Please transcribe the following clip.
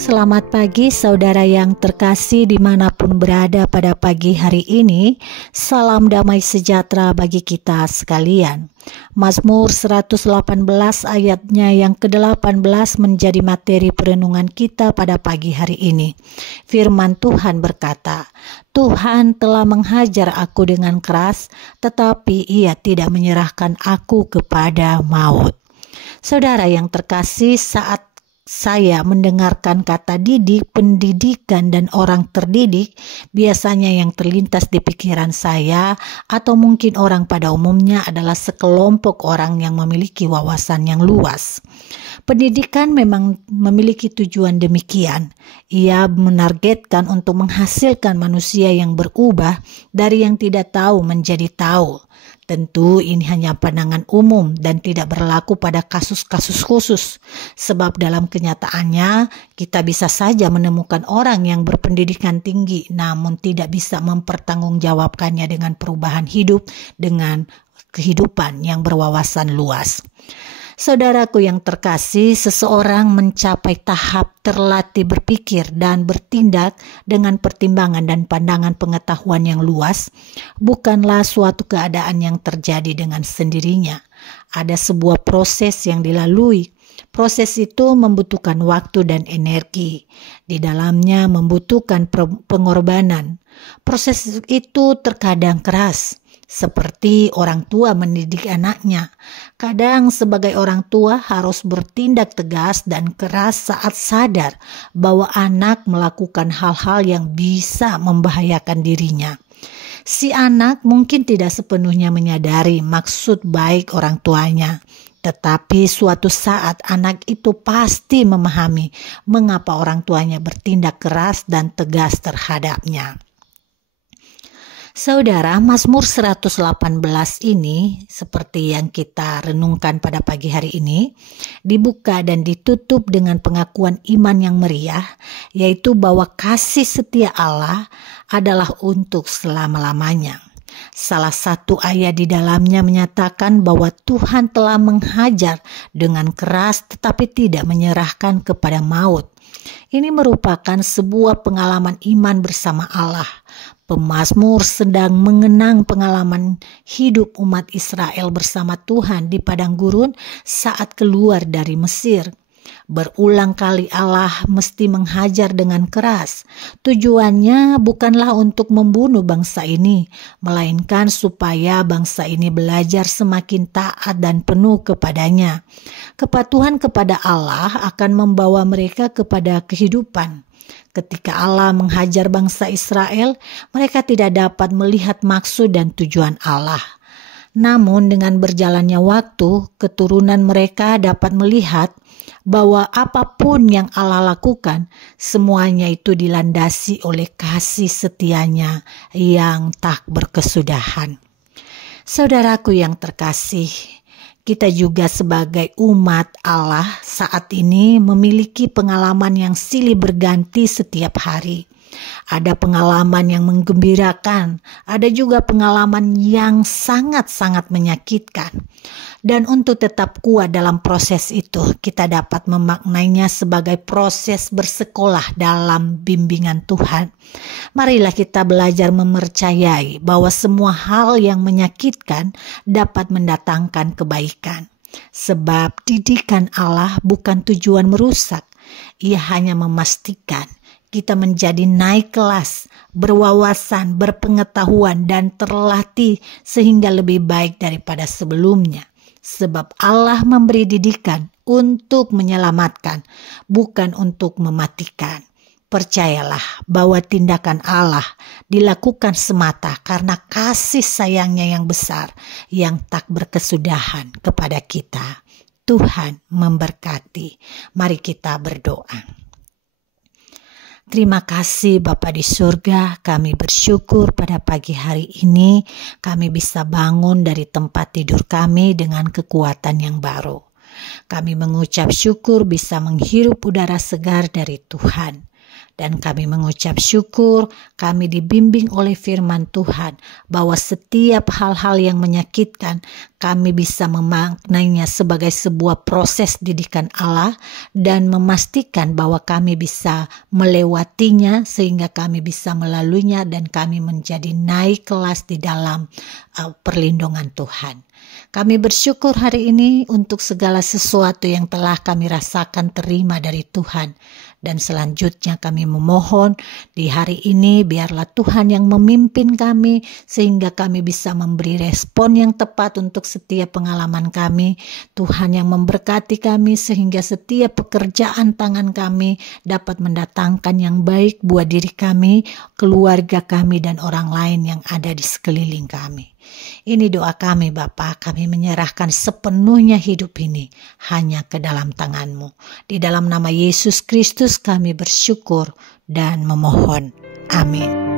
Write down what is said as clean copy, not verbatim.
Selamat pagi saudara yang terkasih dimanapun berada pada pagi hari ini. Salam damai sejahtera bagi kita sekalian. Mazmur 118 ayatnya yang ke-18 menjadi materi perenungan kita pada pagi hari ini. Firman Tuhan berkata, Tuhan telah menghajar aku dengan keras, tetapi Ia tidak menyerahkan aku kepada maut. Saudara yang terkasih, saat saya mendengarkan kata didik, pendidikan, dan orang terdidik, biasanya yang terlintas di pikiran saya atau mungkin orang pada umumnya adalah sekelompok orang yang memiliki wawasan yang luas. Pendidikan memang memiliki tujuan demikian. Ia menargetkan untuk menghasilkan manusia yang berubah dari yang tidak tahu menjadi tahu. Tentu ini hanya pandangan umum dan tidak berlaku pada kasus-kasus khusus. Sebab dalam kenyataannya kita bisa saja menemukan orang yang berpendidikan tinggi namun tidak bisa mempertanggungjawabkannya dengan perubahan hidup dengan kehidupan yang berwawasan luas. Saudaraku yang terkasih, seseorang mencapai tahap terlatih berpikir dan bertindak dengan pertimbangan dan pandangan pengetahuan yang luas bukanlah suatu keadaan yang terjadi dengan sendirinya. Ada sebuah proses yang dilalui. Proses itu membutuhkan waktu dan energi. Di dalamnya membutuhkan pengorbanan. Proses itu terkadang keras. Seperti orang tua mendidik anaknya. Kadang sebagai orang tua harus bertindak tegas dan keras saat sadar bahwa anak melakukan hal-hal yang bisa membahayakan dirinya. Si anak mungkin tidak sepenuhnya menyadari maksud baik orang tuanya. Tetapi suatu saat anak itu pasti memahami mengapa orang tuanya bertindak keras dan tegas terhadapnya. Saudara, Mazmur 118 ini seperti yang kita renungkan pada pagi hari ini dibuka dan ditutup dengan pengakuan iman yang meriah, yaitu bahwa kasih setia Allah adalah untuk selama-lamanya. Salah satu ayat di dalamnya menyatakan bahwa Tuhan telah menghajar dengan keras tetapi tidak menyerahkan kepada maut. Ini merupakan sebuah pengalaman iman bersama Allah. Pemazmur sedang mengenang pengalaman hidup umat Israel bersama Tuhan di padang gurun saat keluar dari Mesir. Berulang kali Allah mesti menghajar dengan keras. Tujuannya bukanlah untuk membunuh bangsa ini, melainkan supaya bangsa ini belajar semakin taat dan penuh kepadanya. Kepatuhan kepada Allah akan membawa mereka kepada kehidupan. Ketika Allah menghajar bangsa Israel, mereka tidak dapat melihat maksud dan tujuan Allah. Namun dengan berjalannya waktu, keturunan mereka dapat melihat bahwa apapun yang Allah lakukan, semuanya itu dilandasi oleh kasih setianya yang tak berkesudahan. Saudaraku yang terkasih, kita juga sebagai umat Allah saat ini memiliki pengalaman yang silih berganti setiap hari. Ada pengalaman yang menggembirakan, ada juga pengalaman yang sangat-sangat menyakitkan. Dan untuk tetap kuat dalam proses itu, kita dapat memaknainya sebagai proses bersekolah dalam bimbingan Tuhan. Marilah kita belajar mempercayai bahwa semua hal yang menyakitkan dapat mendatangkan kebaikan. Sebab didikan Allah bukan tujuan merusak, Ia hanya memastikan kita menjadi naik kelas, berwawasan, berpengetahuan, dan terlatih sehingga lebih baik daripada sebelumnya. Sebab Allah memberi didikan untuk menyelamatkan, bukan untuk mematikan. Percayalah bahwa tindakan Allah dilakukan semata karena kasih sayangnya yang besar, yang tak berkesudahan kepada kita. Tuhan memberkati. Mari kita berdoa. Terima kasih Bapa di surga, kami bersyukur pada pagi hari ini kami bisa bangun dari tempat tidur kami dengan kekuatan yang baru. Kami mengucap syukur bisa menghirup udara segar dari Tuhan. Dan kami mengucap syukur, kami dibimbing oleh firman Tuhan, bahwa setiap hal-hal yang menyakitkan, kami bisa memaknainya sebagai sebuah proses didikan Allah, dan memastikan bahwa kami bisa melewatinya, sehingga kami bisa melaluinya, dan kami menjadi naik kelas di dalam perlindungan Tuhan. Kami bersyukur hari ini untuk segala sesuatu yang telah kami rasakan terima dari Tuhan. Dan selanjutnya kami memohon di hari ini biarlah Tuhan yang memimpin kami sehingga kami bisa memberi respon yang tepat untuk setiap pengalaman kami. Tuhan yang memberkati kami sehingga setiap pekerjaan tangan kami dapat mendatangkan yang baik buat diri kami, keluarga kami, dan orang lain yang ada di sekeliling kami. Ini doa kami Bapa, kami menyerahkan sepenuhnya hidup ini hanya ke dalam tangan-Mu. Di dalam nama Yesus Kristus kami bersyukur dan memohon. Amin.